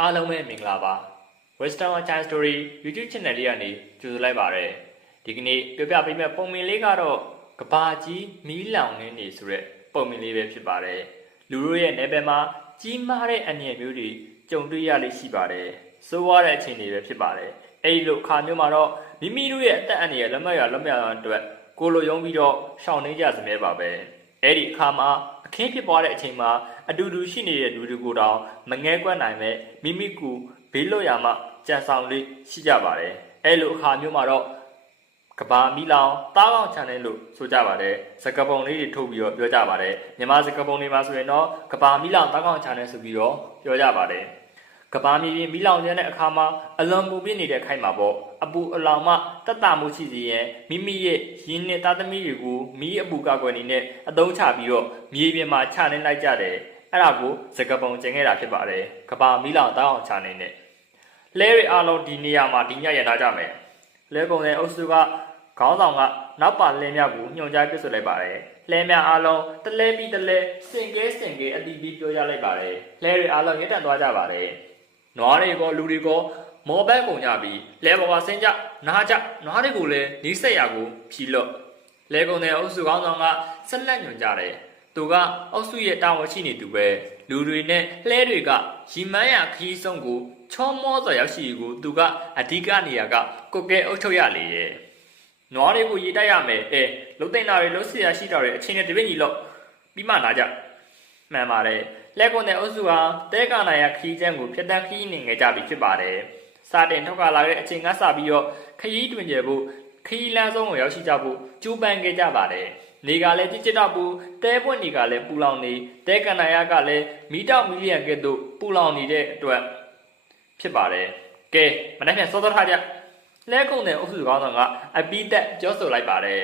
အားလုံးပဲမင်္ဂလာပါ Western China Story YouTube Channel လေးကနေကြိုဆိုလိုက်ပါရစေဒီကနေ့ပြောပြပေးမယ့်ပုံမြင်လေးကတော့ကဘာကြီးမီးလောင်နေဆိုတဲ့ပုံမြင်လေးပဲဖြစ်ပါတယ်လူတို့ရဲ့နယ်ပယ်မှာကြီးမားတဲ့အန္တရာယ်မျိုးတွေကြုံတွေ့ရလိမ့်ရှိပါတယ်စိုးရတဲ့အခြေအနေပဲဖြစ်ပါတယ်အဲဒီလိုအခါမျိုးမှာတော့မိမိတို့ရဲ့အသက်အန္တရာယ်လက်မရအတွက်ကိုလိုယုံပြီးတော့ရှောင်နေကြစမြဲပါပဲအဲ့ဒီအခါမှာအခင်းဖြစ်ပွားတဲ့အချိန်မှာအတူတူရှိနေတဲ့လူတွေကိုတောင်မငဲကွက်နိုင်မဲ့မိမိကူဘေးလွတ်ရာမှကြံဆောင်လေးရှိကြပါတယ်အဲ့လိုအခါမျိုးမှာတော့ကဘာမီလောင်တားကောင် channel လို့ဆိုကြပါတယ်စကားပုံလေးတွေထုတ်ပြီးတော့ပြောကြပါတယ်မြန်မာစကားပုံတွေမှာဆိုရင်တော့ကဘာမီလောင်တားကောင် channel ဆိုပြီးတော့ပြောကြပါတယ်ကဘာမီမီလောင်ရတဲ့အခါမှာအလွန်ပူပြင်းနေတဲ့ခိုင်မှာပေါ့အပူအလောင်မှတက်တာမှုရှိစီရင်မိမိရဲ့ရင်းနဲ့သားသမီးတွေကိုမီးအပူကာကွယ်နေတဲ့အသုံးချပြီးတော့မြေပြင်မှာချနေလိုက်ကြတယ်အဲ့ဒါကိုစကားပုံကျင်ခဲ့တာဖြစ်ပါတယ်ကဘာမီလောင်တားကောင် channel နဲ့လဲရီအားလုံးဒီနေရာမှာဒီညရနာကြမယ်လဲကုန်တဲ့အုပ်စုကခေါင်းဆောင်ကနောက်ပါလဲမြကိုညွှန်ကြားပြဆိုလိုက်ပါတယ်လဲမြအားလုံးတလဲပြီးတလဲစင်ကဲအတီးပြီးပြောရလိုက်ပါတယ်လဲရီအားလုံးရတန်သွားကြပါတယ်နွားတွေကလူတွေကမော်ဘက်ကုန်ကြပြီးလဲဘော်ကဆင်းကြနားကြနွားတွေကိုလည်းနီးစက်ရကိုဖြီလို့လဲကုန်တဲ့အုပ်စုခေါင်းဆောင်ကဆက်လက်ညွှန်ကြတယ်သူကအုပ်စုရဲ့တာဝန်ရှိနေသူပဲလူတွေနဲ့လှဲတွေကရီမန်းရခီးဆုံးကိုချောမောစွာရောက်ရှိကိုသူကအဓိကနေရာကကုတ်ကဲအုပ်ချုပ်ရလေရဲ့နွားတွေကိုရေတိုက်ရမယ်လှုပ်သိမ့်တာတွေလှုပ်เสียရှိတာတွေအချင်းနဲ့တပည့်ညီလို့ပြီးမှနာကြမှန်ပါတယ်လက်ကုန်တဲ့အုပ်စုဟာတဲကနာရခီးချမ်းကိုဖျက်တမ်းခီးနေငယ်ကြပြီဖြစ်ပါတယ်စာတင်ထောက်ကလာတဲ့အချိန်ကစပြီးတော့ခရီးတွင်ကျဖို့ခရီးလမ်းဆုံးကိုရောက်ရှိကြဖို့ကြိုးပမ်းခဲ့ကြပါတယ်နေကလည်းကြစ်တော့ပူတဲပွင့်နေကလည်းပူလောင်နေတဲကနာရကလည်းမီတောက်မီလီယံကဲ့သို့ပူလောင်နေတဲ့အတွက်ဖြစ်ပါတယ်ကဲမနေ့ပြန်စောစောထားကြလဲကုန်တဲ့အုပ်စုကောင်းဆောင်ကအပိသက်ပြောဆိုလိုက်ပါတယ်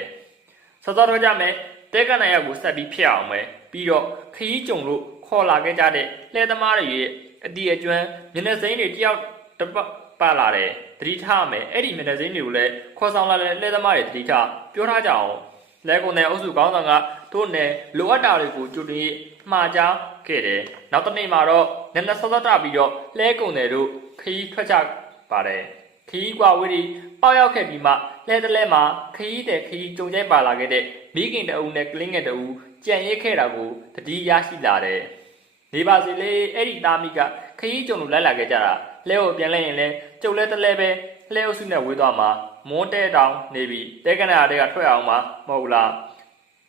စောစောထားကြမယ်တဲကနာရကိုဆက်ပြီးဖြစ်အောင်ပဲပြီးတော့ခရီးကြုံလို့ခေါ်လာခဲ့ကြတဲ့လဲသမားတွေရဲ့အတီးအကျွမ်းမျက်နှာစိမ်းတွေတယောက်တပတ်ပါလာတယ်သတိထားမယ်အဲ့ဒီမျက်နှာစိမ်းတွေကိုလည်းခေါ်ဆောင်လာတဲ့လဲသမားတွေသတိထားပြောထားကြအောင်လဲကုန်တဲ့အုပ်စုကောင်းဆောင်ကတို့နယ်လိုအပ်တာတွေကိုကြိုတင်မှားကြားခဲ့တယ်နောက်တစ်နေ့မှာတော့နက်နက်စောစောတပြီးတော့လဲကုန်တဲ့တို့ခရီးထွက်ကြပါတယ်ခရီးကွာဝေးဒီပေါက်ရောက်ခဲ့ပြီးမှလဲတလဲမှာခရီးကြုံကျဲပါလာခဲ့တဲ့မိခင်တအုပ်နဲ့ကလင်းငယ်တအုပ်ကြံရစ်ခဲ့တာကိုတတိရရှိလာတယ်နေပါစီလေအဲ့ဒီသားမိကခရီးကြုံလို့လိုက်လာခဲ့ကြတာလဲကိုပြန်လိုက်ရင်လဲကျုပ်လဲတလဲပဲလဲအုပ်စုနဲ့ဝေးသွားမှာမွန်းတဲတောင်နေပြီတဲကနာတဲကထွက်အောင်မှာမဟုတ်လား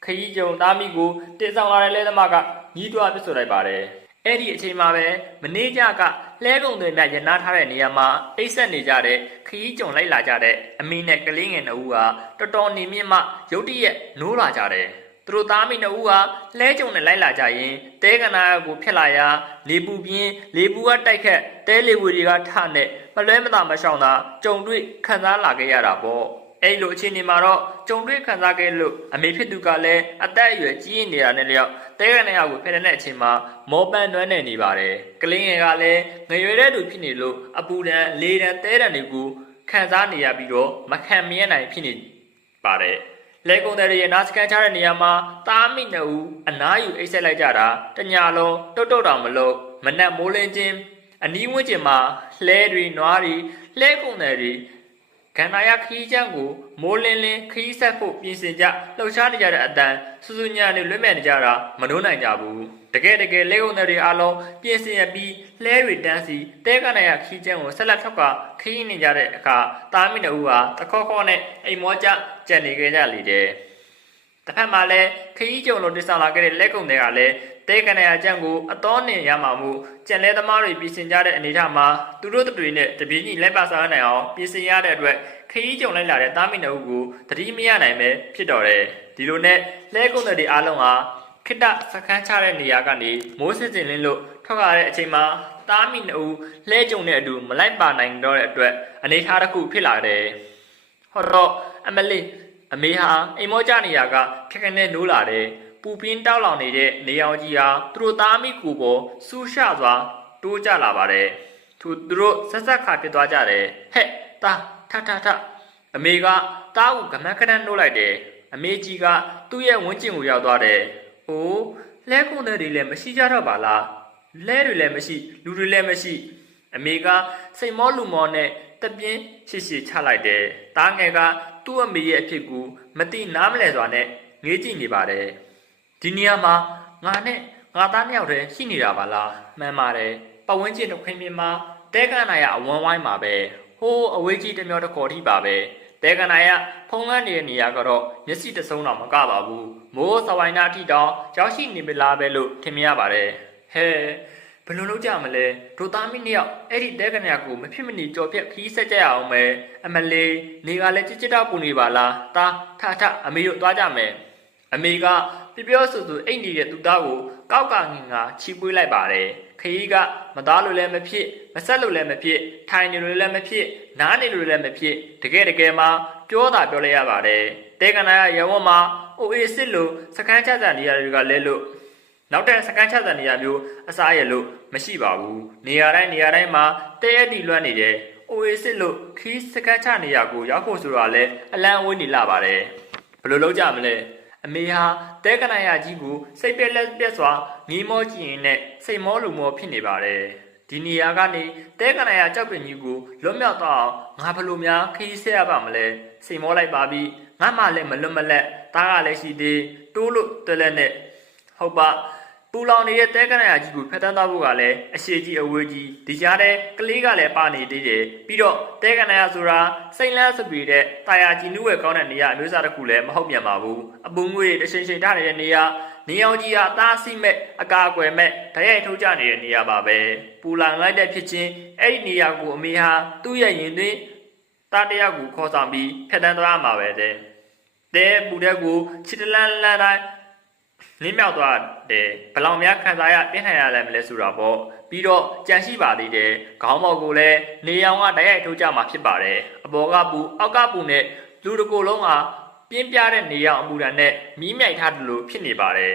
ခရီးကြုံသားမိကိုတင်ဆောင်လာတဲ့လဲသမားကညီးတွားပြဆိုလိုက်ပါတယ်အဲ့ဒီအချိန်မှာပဲမနေကြကလဲကုန်တွေမြရနာထားတဲ့နေရာမှာအိတ်ဆက်နေကြတဲ့ခရီးကြုံလိုက်လာကြတဲ့အမီနဲ့ကလေးငယ်နှစ်ဦးကတော်တော်နေမြင့်မှရုတ်တရက်နိုးလာကြတယ်သူတို့သားမိနှစ်ဦးကလဲကြုံနဲ့လိုက်လာကြရင်တဲကနာကိုဖျက်လာရာလေပူပြင်းလေပူကတိုက်ခတ်တဲလေဝေတွေကထနဲ့မလွဲမသာမရှောင်သာကြုံတွေ့ခံစားလာခဲ့ရတာပေါ့အဲ့လိုအခြေအနေမှာတော့ကြုံတွေ့ခံစားခဲ့လို့အမေဖြစ်သူကလည်းအသက်အရွယ်ကြီးနေတာနဲ့လျောက်တဲကနာကိုဖျက်တဲ့အချိန်မှာမောပန်းနွမ်းနေပါတယ်ကလေးငယ်ကလည်းငရွယ်တဲ့သူဖြစ်နေလို့အပူဒဏ်လေဒဏ်တဲဒဏ်တွေကိုခံစားနေရပြီးတော့မခံမရနိုင်ဖြစ်နေပါတယ်လဲကုန်တဲ့ရနာစကန်ချတဲ့နေရာမှာသားမိနှစ်ဦးအနားယူအိတ်ဆက်လိုက်ကြတာတညာလုံးတုတ်တောင်မလို့မနက်မိုးလင်းချင်းအနီးဝန်းကျင်မှာလှဲတွေနွားတွေလှဲကုန်တဲ့တွေကန္နာရခီးချမ်းကိုမိုးလင်းခီးဆက်ဖို့ပြင်ဆင်ကြလှုပ်ရှားနေကြတဲ့အတန်စူးစူးညံ့နေလွတ်မဲ့နေကြတာမနှိုးနိုင်ကြဘူးတကယ်လဲကုန်တဲ့တွေအားလုံးပြင်ဆင်ရပြီးလှဲတွေတန်းစီတဲကနာရခီးချမ်းကိုဆက်လက်ထောက်ကခီးနေကြတဲ့အခါသားမိနှစ်ဦးဟာတခေါနဲ့အိမ်မောကြံနေခဲ့ကြလေတဲ့တစ်ဖက်မှာလည်းခီးကြုံလို့တည်ဆောင်လာခဲ့တဲ့လဲကုန်တွေကလည်းတဲကနာရချမ်းကိုအတော်နဲ့ရမှာမှုကြံလဲသမားတွေပြင်ဆင်ကြတဲ့အနေထားမှာသူတို့တွေနဲ့တပြေးညီလိုက်ပါစားနိုင်အောင်ပြင်ဆင်ရတဲ့အတွက်ခရီးကြုံလိုက်လာတဲ့သားမိနှစ်ဦးကိုတတိမရနိုင်ပဲဖြစ်တော်တယ်ဒီလိုနဲ့လဲကုန်တွေအားလုံးဟာခိတစခန်းချတဲ့နေရာကနေမိုးစစ်စင်လင်းလို့ထွက်လာတဲ့အချိန်မှာသားမိနှစ်ဦးလဲကြုံတဲ့အတူမလိုက်ပါနိုင်တော့တဲ့အတွက်အနေထားတစ်ခုဖြစ်လာတယ်ဟောတော့အမလေးအမေဟာအိမ်မောကြနေရကခက်ခက်နဲ့နိုးလာတယ်ပူပြင်းတောက်လောင်နေတဲ့နေအောင်ကြီးဟာသူတို့သားမိကိုပေါ်စူးရှစွာတိုးကြလာပါတယ်သူတို့ဆက်ခါဖြစ်သွားကြတယ်ဟဲ့တာထအမေကတားကိုကမန်းကနန်းနှိုးလိုက်တယ်အမေကြီးကသူ့ရဲ့ဝန်းကျင်ကိုရောက်သွားတယ်အိုးလဲကုန်တဲ့တွေလည်းမရှိကြတော့ပါလားလဲတွေလည်းမရှိလူတွေလည်းမရှိ အမေကစိတ်မောလူမောနဲ့တပြင်းရှိချလိုက်တယ်တားငယ်ကသူ့အမေရဲ့အဖြစ်ကိုမသိနားမလဲစွာနဲ့ငေးကြည့်နေပါတယ်ဒီနေရာမှာငါနဲ့ငါသားနှစ်ယောက်တည်းရှိနေတာပါလားမှန်ပါတယ်ပတ်ဝန်းကျင်တစ်ခွင်မြင်မှာတဲကနာရအဝန်းဝိုင်းမှာပဲဟိုးအဝေးကြီးတစ်မျောတစ်ခေါ်ထိပါပဲတဲကနာရဖုံးကန်းနေတဲ့နေရာကတော့မျက်စိတစ်စုံတော့မကပါဘူးမိုးစဝိုင်းနာအထိတောင်ရောက်ရှိနေပြီလားပဲလို့ထင်မြင်ရပါတယ်ဟဲဘယ်လိုလုပ်ကြမလဲတို့သားမီးနှစ်ယောက်အဲ့ဒီတဲကနာကိုမဖြစ်မနေကြော်ပြက်ခီးဆက်ကြရအောင်မယ်အမလေးနေကလည်းကြစ်တော့ပူနေပါလားတာထအမေတို့သွားကြမယ်အမေကပြောဆူအိတ်နေတဲ့သူသားကိုကောက်ကငင်ကချီပွေးလိုက်ပါတယ်ခရီးကမသားလို့လည်းမဖြစ်မဆက်လို့လည်းမဖြစ်ထိုင်နေလို့လည်းမဖြစ်နားနေလို့လည်းမဖြစ်တကယ်မှပြောတာပြောလိုက်ရပါတယ်တဲကနာရဝတ်မှာအိုအေစစ်လို့စကန်းချတဲ့နေရာတွေကလဲလို့နောက်တဲ့စကန်းချတဲ့နေရာမျိုးအစားရလို့မရှိပါဘူးနေရာတိုင်းမှာတဲအတီလွှမ်းနေတယ်အိုအေစစ်လို့ခီးစကန်းချနေရာကိုရောက်ဖို့ဆိုတာလဲအလန့်ဝေးနေလာပါတယ်ဘယ်လိုလုပ်ကြမလဲအမေဟာတဲကနာရကြီးကိုစိတ်ပြက်စွာငီးမောကြည့်ရင်နဲ့စိတ်မောလူမောဖြစ်နေပါတယ်ဒီနေရာကနေတဲကနာရကြောက်ပင်ကြီးကိုလွတ်မြောက်တော့ငါဘလို့များခီးဆက်ရပါမလဲစိတ်မောလိုက်ပါပြီငါမှလည်းမလွတ်မလက်သားကလည်းရှိသေးတိုးလို့တွဲလက်နဲ့ဟုတ်ပါပူလောင်နေတဲ့တဲကနာရကြီးကိုဖက်တန်းသွားဖို့ကလည်းအရှိကြီးအဝေးကြီးဒီကြားထဲကလေးကလည်းပါနေသေးတယ်ပြီးတော့တဲကနာရဆိုတာစိတ်လန်းစပီတဲ့တာယာကြီးနူးဝဲကောင်းတဲ့နေရာအမျိုးအစားတစ်ခုလည်းမဟုတ်ပြန်ပါဘူးအပူငွေတရှိန်ရှိန်ထားနေတဲ့နေရာနေအောင်ကြီးကအသားစိမဲ့အကာအကွယ်မဲ့ဓာတ်ရိုက်ထိုးကြနေတဲ့နေရာပါပဲပူလောင်လိုက်တဲ့ဖြစ်ချင်းအဲ့ဒီနေရာကိုအမေဟာသူ့ရဲ့ရင်သွင်းတားတယောက်ကိုခေါ်ဆောင်ပြီးဖက်တန်းသွားမှာပဲတဲ့ပူတဲ့ကိုချစ်တလန်းလန်းတိုင်းနင်းမြောက်သွားတယ်ဘလောင်များခံစားရပြင်းထန်ရလည်းမလဲဆိုတာပေါ့ပြီးတော့ကြံရှိပါသေးတယ်ခေါင်းပေါက်ကိုလည်းနေအောင်ကဓာတ်ရိုက်ထိုးကြမှာဖြစ်ပါတယ်အပေါ်ကပူအောက်ကပူနဲ့လူတစ်ကိုယ်လုံးဟာပြင်းပြတဲ့နေအောင်အပူဓာတ်နဲ့မီးမြိုက်ထားတယ်လို့ဖြစ်နေပါတယ်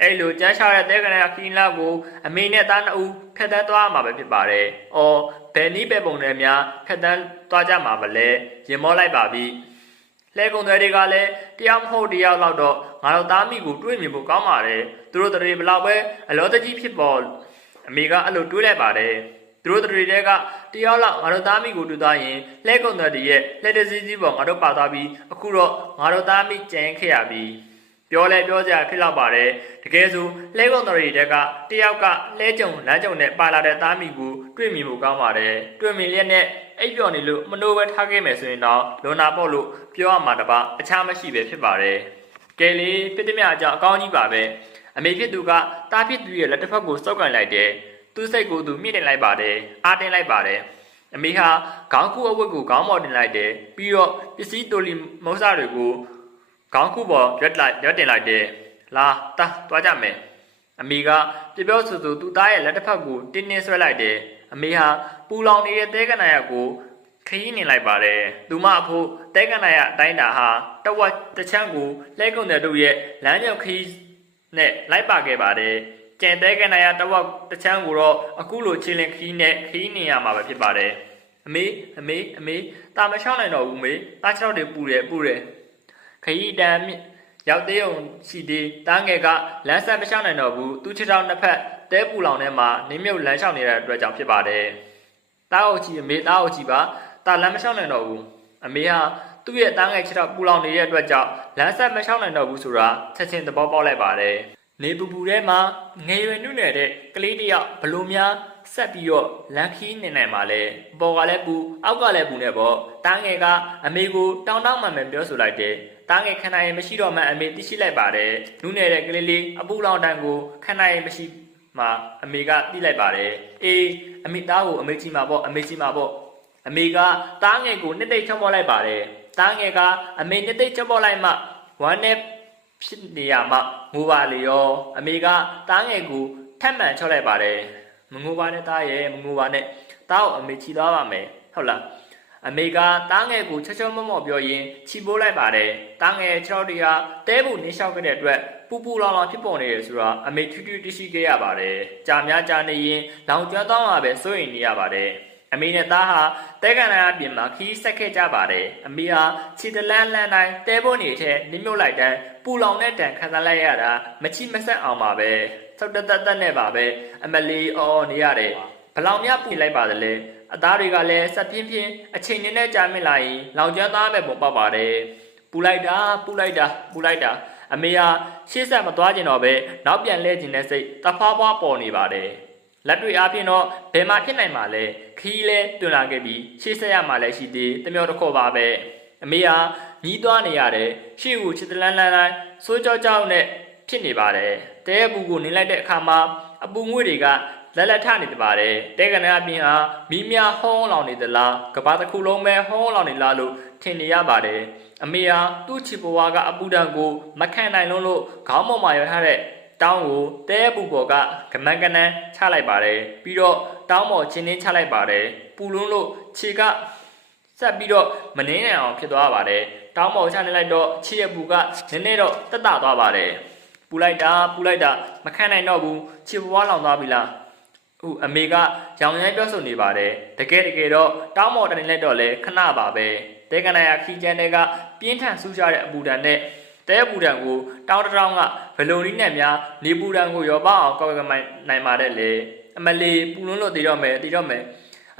အဲ့လိုကြမ်းချတဲ့တဲကနာခီးလာကိုအမေနဲ့သားနှစ်ဦးဖက်တန်းသွားမှာပဲဖြစ်ပါတယ်အော်ဘယ်နည်းပဲပုံနဲ့များဖက်တန်းသွားကြမှာမလဲရင်မောလိုက်ပါပြီလဲကုံတွေကလည်းတရားမဟုတ်တရားလောက်တော့ငါတို့သားမိကိုတွေးမြင်ဖို့ကောင်းပါတယ်သူတို့တရေဘလောက်ပဲအလောတကြီးဖြစ်ပေါ်အမေကအဲ့လိုတွေးလိုက်ပါတယ်သူတို့တရေတွေကတရားလောက်ငါတို့သားမိကိုတွေ့သွားရင်လဲကုံတွေရဲ့လက်တစည်းစည်းပေါ်ငါတို့ပါသွားပြီးအခုတော့ငါတို့သားမိကြံခဲ့ရပြီပြောစရာဖြစ်တော့ပါတယ်တကယ်ဆိုလဲကုံတွေတက်ကတယောက်ကလဲကြုံလမ်းကြုံနဲ့ပါလာတဲ့သားမိကိုတွေ့မြင်ဖို့ကောင်းပါတယ်တွေ့မြင်လျက်နဲ့အိပ်ပျော်နေလို့မနိုးပဲထားခဲ့မယ်ဆိုရင်တော့လွန်နာပေါ့လို့ပြောရမှာတပါအခြားမရှိပဲဖြစ်ပါတယ်ကဲလေပြစ်တမြအကြောင်းအကောင်းကြီးပါပဲအမေဖြစ်သူကတားဖြစ်သူရဲ့လက်တစ်ဖက်ကိုစောက်ကန်လိုက်တယ်သူ့စိတ်ကိုသူမြင့်တင်လိုက်ပါတယ်အားတင်းလိုက်ပါတယ်အမေဟာခေါင်းခုအဝတ်ကိုခေါင်းပေါ်တင်လိုက်တယ်ပြီးတော့ပစ္စည်းတိုလီမောစတွေကိုခေါင်းခုပေါ်ရွက်တင်လိုက်တယ်လာသွားကြမယ်အမေကပြောဆူသူသားရဲ့လက်တစ်ဖက်ကိုတင်းဆွဲလိုက်တယ်အမေဟာပူလောင်နေတဲ့တဲကနာရကိုခရီးနေလိုက်ပါတယ်သူမအဖို့တဲကနာရအတိုင်းတာဟာတဝက်တစ်ချမ်းကိုလဲကုံတဲ့တို့ရဲ့လမ်းကြောင်ခရီးနဲ့လိုက်ပါခဲ့ပါတယ်ကျန်တဲကနာရတဝက်တစ်ချမ်းကိုတော့အခုလိုခြေလင်ခရီးနဲ့ခရီးနေရမှာပဲဖြစ်ပါတယ်အမေတာမရှောင်းနိုင်တော့ဘူးမေတာချောက်တွေပူတယ်ခရီးတန်းရောက်သေးအောင်ရှိသေးတားငယ်ကလမ်းဆက်မရှောင်းနိုင်တော့ဘူးသူ့ခြေထောက်နှစ်ဖက်တဲပူလောင်ထဲမှာနင်းမြုပ်လမ်းလျှောက်နေတဲ့အတွက်ကြောင့်ဖြစ်ပါတယ်တားအုပ်ကြီးအမေတားအုပ်ကြီးပါတာလမ်းမလျှောက်နိုင်တော့ဘူးအမေဟာသူ့ရဲ့တားငယ်ခြေထောက်ပူလောင်နေတဲ့အတွက်ကြောင့်လမ်းဆက်မလျှောက်နိုင်တော့ဘူးဆိုတာချက်ချင်းသဘောပေါက်လိုက်ပါတယ်နေပူထဲမှာငယ်ရွယ်နုနယ်တဲ့ကလေးတယောက်ဘလို့များဆက်ပြီးတော့လမ်းခီးနေနိုင်မှာလဲပေါ်ကလည်းပူအောက်ကလည်းပူနေပေါ့တားငယ်ကအမေကိုတောင်းမှန်ပြောဆိုလိုက်တယ်တားငယ်ခဏရင်မရှိတော့မှအမေသိရှိလိုက်ပါတယ်နုနယ်တဲ့ကလေးလေးအပူလောင်တန်ကိုခဏရင်မရှိမှာအမေကသိလိုက်ပါတယ်အေးအမေသားကိုအမေကြီးမှာပေါ့အမေကတားငယ်ကိုနှစ်သိမ့်ချောင်းပေါ်လိုက်ပါတယ်တားငယ်ကအမေနှစ်သိမ့်ချောင်းပေါ်လိုက်မှဝမ်းနဲ့ဖြစ်နေရမှငိုပါလေရောအမေကတားငယ်ကိုထပ်မှန်ချောလိုက်ပါတယ်မငိုပါနဲ့သားရဲ့မငိုပါနဲ့သားကိုအမေချီသွားပါမယ်ဟုတ်လားအမေကတားငယ်ကိုချောချောမော့မော့ပြောရင်းချီပိုးလိုက်ပါတယ်တားငယ်ခြေထောက်တွေကတဲဖို့နေလျှောက်ခဲ့တဲ့အတွက်ပူလောင်ဖြစ်ပေါ်နေရဆိုတာအမေထွတ်ရှိခဲ့ရပါတယ်ကြာများကြာနေရင်လောင်ကျွမ်းသွားမှာပဲစိုးရိမ်နေရပါတယ်အမေနဲ့သားဟာတဲကန်နာပြင်မှာခီးဆက်ခဲ့ကြပါတယ်အမေဟာခြေတလန်းတိုင်းတဲဖို့နေထဲနင်းမြုပ်လိုက်တဲ့ပူလောင်တဲ့တန်ခံစားလိုက်ရတာမချိမဆက်အောင်ပါပဲစောက်တက်နဲ့ပါပဲအမလီအော်နေရတယ်ဘ လောင်များပူလိုက်ပါတယ်လေအသားတွေကလည်းစက်ပြင်းပြင်းအချိန်နဲ့ကြာမြင့်လာရင်လောင်ကျွမ်းသားမဲ့ပုံပေါက်ပါတယ်ပူလိုက်တာအမေဟာရှေ့ဆက်မသွားကျင်တော့ပဲနောက်ပြန်လဲကျင်တဲ့စိတ်တဖွာဖွာပေါ်နေပါတယ်လက်တွေအားဖြင့်တော့ဘယ်မှာဖြစ်နိုင်မှာလဲခီးလဲတွင်လာခဲ့ပြီးရှေ့ဆက်ရမှာလဲရှိသေးတမျောတစ်ခေါ်ပါပဲအမေဟာညီးသွားနေရတယ်ရှေ့ကိုချစ်တလန်းလန်းတိုင်းစိုးကြောကြောက်နဲ့ဖြစ်နေပါတယ်တဲအပူကိုနင်းလိုက်တဲ့အခါမှာအပူငွေ့တွေကလက်ထနေတပါတယ်တဲကနာအပြင်ဟာမီးများဟောင်းလောင်နေသလားကဘာတစ်ခုလုံးပဲဟောင်းလောင်နေလားလို့ထင်နေရပါတယ်အမေဟာသူ့ချီပွားကအပူဒဏ်ကိုမခံနိုင်လို့ခေါင်းပေါ်မှာရထားတဲ့တောင်းကိုတဲပူပေါ်ကကမန်းကနန်းချလိုက်ပါတယ်ပြီးတော့တောင်းပေါ်ချင်းချင်းချလိုက်ပါတယ်ပူလွန်းလို့ခြေကဆက်ပြီးတော့မနှင်းနိုင်အောင်ဖြစ်သွားပါတယ်တောင်းပေါ်ချနေလိုက်တော့ခြေအပူကနည်းနည်းတော့တက်တာသွားပါတယ်ပူလိုက်တာမခံနိုင်တော့ဘူးခြေပွားလောင်သွားပြီလားအမေကရောင်ရိုင်းပြောဆိုနေပါတယ်တကယ်တော့တောင်းမော်တနေလိုက်တော့လဲခဏပါပဲတဲကနာယာခီကျန်တွေကပြင်းထန်ဆူးကြတဲ့အပူဒဏ်နဲ့တဲပူဒဏ်ကိုတောင်းတောင်းကဘလုံနီးနဲ့များနေပူဒဏ်ကိုရောပအောင်ကောက်ကမိုင်းနိုင်ပါတယ်လေအမလီပူလွန်းလို့တည်တော့မယ်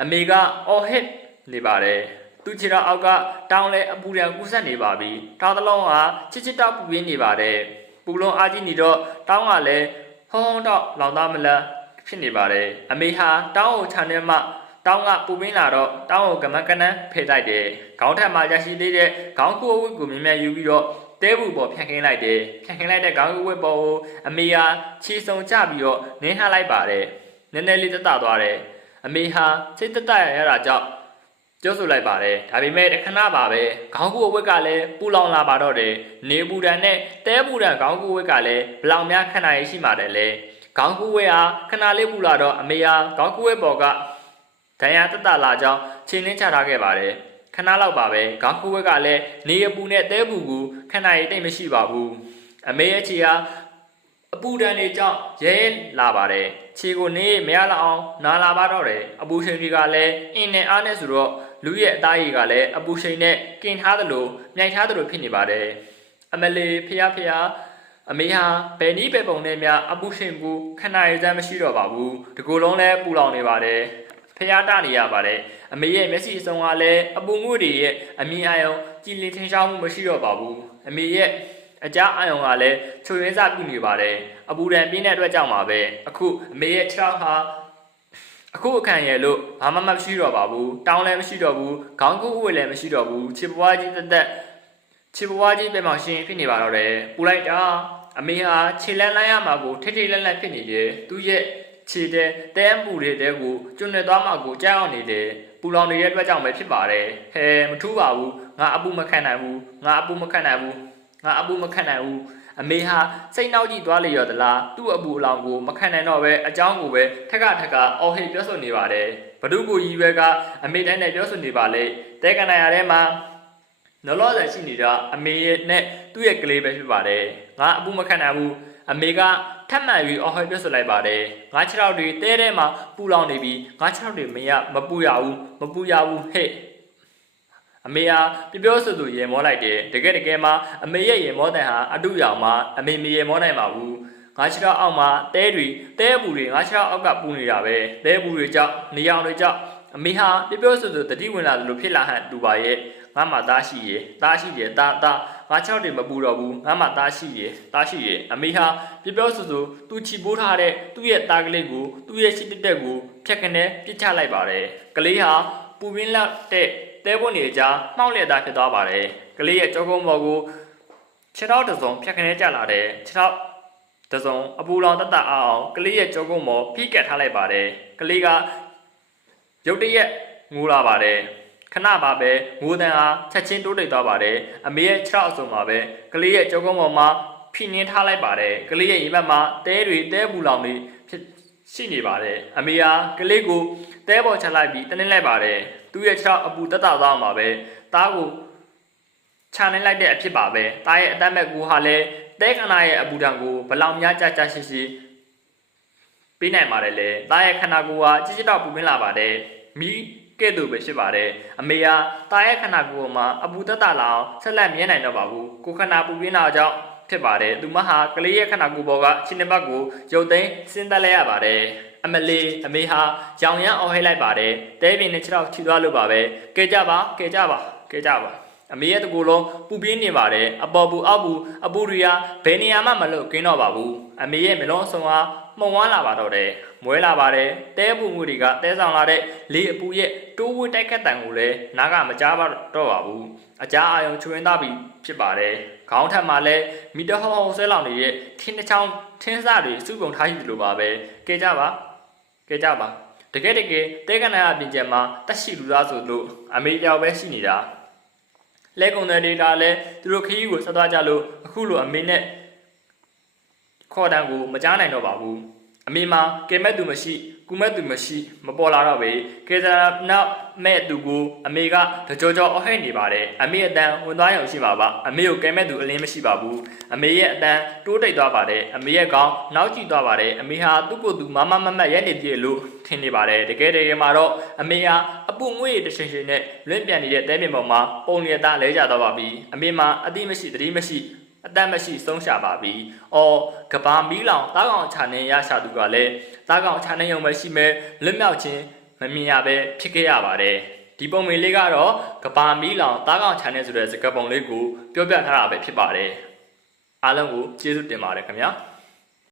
အမေကအော်ဟစ်နေပါတယ်သူချီတော့အောက်ကတောင်းလဲအပူဒဏ်ကူးဆက်နေပါပြီတောင်းတလုံးကချစ်တောက်ပူပြင်းနေပါတယ်ပူလွန်အားကြီးနေတော့တောင်းကလည်းဟောင်းတော့လောင်သားမလားဖြစ်နေပါတယ်အမေဟာတောင်းကိုခြံထဲမှာတောင်းကပူပင်းလာတော့တောင်းကိုကမန်းကနန်းဖယ်လိုက်တယ်ခေါင်းထက်မှာရရှိသေးတဲ့ခေါင်းကိုအဝတ်ကိုမြင်မြင်ယူပြီးတော့တဲဘူးပေါ်ဖြန့်ခင်းလိုက်တယ်ဖြန့်ခင်းလိုက်တဲ့ခေါင်းကိုအဝတ်ပေါ်ကိုအမေဟာခြေစုံချပြီးတော့နင်းထားလိုက်ပါတယ်နည်းနည်းလေးတက်သွားတယ်အမေဟာစိတ်တက်ရတာကြောင့်ကျိုးဆိုလိုက်ပါတယ်ဒါပေမဲ့တခဏပါပဲခေါင်းကိုအဝတ်ကလည်းပူလောင်လာပါတော့တယ်နေပူဒဏ်နဲ့တဲပူဒဏ်ခေါင်းကိုအဝတ်ကလည်းဘလောင်များခဏရရှိပါတယ်လေခေါင်းကူးဝဲဟာခဏလေးပူလာတော့အမေဟာခေါင်းကူးဝဲပေါ်ကဒဏ်ရာတက်လာကြောင်းချိန်နှင်းချထားခဲ့ပါတယ်ခဏလောက်ပါပဲခေါင်းကူးဝဲကလည်းနေအပူနဲ့တဲပူကိုခဏရည်တိတ်မရှိပါဘူးအမေရဲ့ခြေဟာအပူဒဏ်တွေကြောင့်ရဲလာပါတယ်ခြေကိုနေမရလောက်အောင်နာလာပါတော့တယ်အပူချိန်တွေကလည်းအင်းနဲ့အားနဲ့ဆိုတော့လူရဲ့အသားရည်ကလည်းအပူချိန်နဲ့ကင်ထားသလိုမြိုင်ထားသလိုဖြစ်နေပါတယ်အမလီဖျားအမေဟာဘယ်နည်းပဲပုံနဲ့များအပူရှင်ကူခဏရည်စမ်းမရှိတော့ပါဘူးတကူလုံးလည်းပူလောင်နေပါတယ်ဖျားတနေရပါတယ်အမေရဲ့မျက်စိအစုံကလည်းအပူငွေ့တွေရဲ့အမြင်အာရုံကြည်လင်ထင်ရှားမှုမရှိတော့ပါဘူးအမေရဲ့အကြအာရုံကလည်းချွေရင်းစပြုနေပါတယ်အပူဒဏ်ပြင်းတဲ့အတွက်ကြောင့်ပါပဲအခုအမေရဲ့ခြေထောက်ဟာအခုအခန့်ရဲ့လို့ဘာမှမရှိတော့ပါဘူးတောင်းလည်းမရှိတော့ဘူးခေါင်းကူးဝဲလည်းမရှိတော့ဘူးခြေပွားကြီးတက်ခြေပွားကြီးပဲမှရှင်ဖြစ်နေပါတော့တယ်ပူလိုက်တာအမေဟာခြေလန်းလိုက်ရမှာကိုထိလန်းဖြစ်နေတယ်သူရဲ့ခြေတဲအပူတွေတဲကိုကျွန်းနေသွားမှာကိုကြောက်အောင်နေတယ်ပူလောင်နေတဲ့အတွက်ကြောင့်ပဲဖြစ်ပါတယ်ဟဲမထူးပါဘူးငါအပူမခံနိုင်ဘူးအမေဟာစိတ်နှောက်ကြည့်သွားလေရောသလားသူ့အပူအလောင်ကိုမခံနိုင်တော့ပဲအကြောင်းကိုပဲထက်ကအော်ဟစ်ပြောဆိုနေပါတယ်ဘဒုကိုကြီးပဲကအမေတိုင်းနဲ့ပြောဆိုနေပါလေတဲကနာရထဲမှာနော်လောဆယ်ရှိနေတာအမေရဲ့နဲ့သူ့ရဲ့ကလေးပဲဖြစ်ပါတယ်ငါအပူမခံနိုင်ဘူးအမေကထပ်မှန်ပြီးအော်ဟစ်ပြောဆိုလိုက်ပါတယ်ငါခြေထောက်တွေတဲထဲမှာပူလောင်နေပြီးငါခြေထောက်တွေမပူရဘူးဟဲ့အမေဟာပြောဆိုရေမောလိုက်တယ်တကယ်မှာအမေရဲ့ရေမောတန်ဟာအတုရောင်မှာအမေမရေမောနိုင်ပါဘူးငါခြေထောက်အောက်မှာတဲအပူတွေငါခြေထောက်အောက်ကပူနေတာပဲတဲအပူတွေကြောင့်နေရောင်တွေကြောင့်အမေဟာပြောဆိုတတိဝင်လာလို့ဖြစ်လာဟန်တူပါရဲ့ငါမှသားရှိရငါခြေထောက်တွေမပူတော့ဘူးငါမှသားရှိရအမေဟာပြောဆိုသူချီပိုးထားတဲ့သူ့ရဲ့သားကလေးကိုသူ့ရဲ့ရှိတက်ကိုဖြတ်ကနေပြစ်ချလိုက်ပါတယ်ကလေးဟာပူပင်းလောက်တဲ့တဲပွန်နေကြမှောက်လက်သားဖြစ်သွားပါတယ်ကလေးရဲ့ကြောကုန်းပေါ်ကိုခြေထောက်တစ်စုံဖြတ်ကနေကျလာတယ်ခြေထောက်တစ်စုံအပူလောင်တက်အောင်ကလေးရဲ့ကြောကုန်းပေါ်ဖိကက်ထားလိုက်ပါတယ်ကလေးကရုတ်တရက်ငိုလာပါတယ်ခဏပါပဲငိုတန်အားချက်ချင်းတိုးတိတ်သွားပါတယ်အမေရဲ့ခြေထောက်အစုံမှာပဲကလေးရဲ့ကြောကုန်းပေါ်မှာဖိနှင်းထားလိုက်ပါတယ်ကလေးရဲ့ရင်ဘတ်မှာတဲပူလောင်တွေဖြစ်ရှိနေပါတယ်အမေဟာကလေးကိုတဲပေါ်ချလိုက်ပြီးတင်းလိုက်ပါတယ်သူ့ရဲ့ခြေထောက်အပူတက်သွားမှာပဲသားကိုခြံနေလိုက်တဲ့အဖြစ်ပါပဲသားရဲ့အတတ်မဲ့ကူဟာလည်းတဲခန္ဓာရဲ့အပူဓာတ်ကိုဘလောင်များကြရှိပေးနိုင်ပါတယ်လေသားရဲ့ခန္ဓာကိုယ်ဟာကြည်တော့ပူပင်းလာပါတယ်မီးကဲ့သို့ပဲဖြစ်ပါတယ်အမေဟာသားရဲ့ခန္ဓာကိုယ်မှာအပူတက်လာအောင်ဆက်လက်မြဲနိုင်တော့ပါဘူးကိုခန္ဓာပူပင်းလာကြောင်းဖြစ်ပါတယ်သူမဟာကလေးရဲ့ခန္ဓာကိုယ်ပေါ်ကခြေနှဘက်ကိုရုပ်သိမ်းဆင်းသက်လိုက်ရပါတယ် အမလေးအမေဟာရောင်ရမ်းအော်ဟဲလိုက်ပါတယ်တဲပင်နဲ့ခြေထောက်ထိသွားလို့ပါပဲကဲကြပါကဲကြပါကဲကြပါအမေရဲ့တကူလုံးပူပြင်းနေပါတယ်အပေါ်ပူအောက်ပူအပူတွေကဘယ်နေရာမှမလို့ကင်းတော့ပါဘူးအမေရဲ့မလုံးအစုံအားမှုံဝမ်းလာပါတော့တယ်မွဲလာပါတယ်တဲပူမှုတွေကတဲဆောင်လာတဲ့လေအပူရဲ့တိုးဝှတိုက်ခတ်တံကိုလည်းနားကမကြားတော့ပါဘူးအကြားအာယုံချွင်းသားပြီးဖြစ်ပါတယ်ခေါင်းထက်မှာလည်းမီတဟောဆွဲလောင်နေတဲ့ထင်းတစ်ချောင်းထင်းစတွေစုပုံထားရှိသလိုပါပဲကဲကြပါကဲကြပါတကယ်တဲကနာအပြင်ကျမှာတက်ရှိလူသားဆိုလို့အမေကြောက်ပဲရှိနေတာလဲကုန်တဲ့ဒေတာလဲသူတို့ခရီးကိုဆက်သွားကြလို့အခုလိုအမေနဲ့ခေါ်တန်းကိုမကြားနိုင်တော့ပါဘူးအမေမှာကဲမဲ့သူမရှိကူမဲ့သူမရှိမပေါ်လာတော့ပဲကဲစားနောက်မဲ့သူကိုအမေကတကြောကြောအဟဲ့နေပါတယ်အမေအတန်းဝင်သွားရုံရှိပါပါအမေကိုကဲမဲ့သူအလင်းမရှိပါဘူးအမေရဲ့အတန်းတိုးတိတ်သွားပါတယ်အမေရဲ့ခေါင်းနောက်ကျသွားပါတယ်အမေဟာသူ့ကိုယ်သူမမတ်ရက်နေပြေလို့ထင်နေပါတယ်တကယ်မှာတော့အမေဟာအပူငွေ့တရှင်ရှင်နဲ့လွင့်ပြန်နေတဲ့တဲပင်ပေါ်မှာပုံရည်သားလဲကျသွားပါပြီအမေမှာအတိမရှိတတိမရှိအတတ်မရှိဆုံးရှာပါပြီ။အော်ကဘာမီးလောင်တားကောင်ချာနေရရှာသူကလည်းတားကောင်ချာနေရုံပဲရှိမဲ့လွတ်မြောက်ခြင်းမမြင်ရပဲဖြစ်ခဲ့ရပါတယ်။ဒီပုံမင်းလေးကတော့ကဘာမီးလောင်တားကောင်ချာနေဆိုတဲ့စကားပုံလေးကိုပြောပြထားတာပဲဖြစ်ပါတယ်။အားလုံးကိုကျေးဇူးတင်ပါတယ်ခင်ဗျာ။